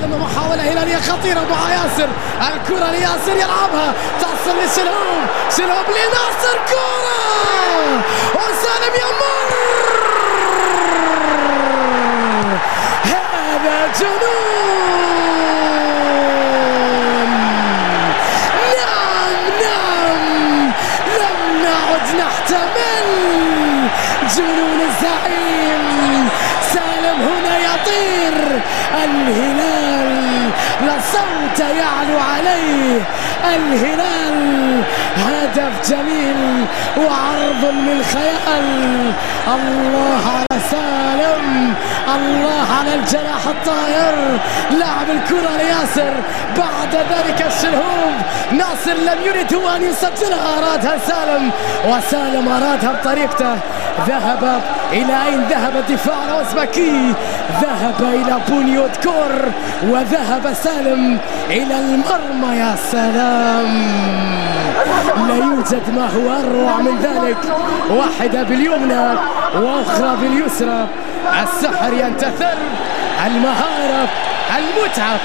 سالم محاولة هلالية خطيرة مع ياسر، الكرة لياسر يلعبها تصل لسلهوب، سلهوب لناصر، كرة وسالم يمر. هذا جنون. نعم لم نعد نحتمل جنون الزعيم. سالم هنا يطير، الهلال لصوت يعلو عليه، الهلال هدف جميل وعرض من خيال. الله على سالم، الله على الجناح الطاير، لعب الكرة لياسر، بعد ذلك الشلهوب. ناصر لم يرد هو أن يسجلها، أرادها سالم، وسالم أرادها بطريقته. ذهب إلى أين ذهب الدفاع الأوزبكي؟ ذهب إلى بونيودكور، وذهب سالم إلى المرمى. يا سلام، لا يوجد ما هو أروع من ذلك. واحدة باليمنى وأخرى باليسرى، السحر ينتثر، المهارة، المتعة.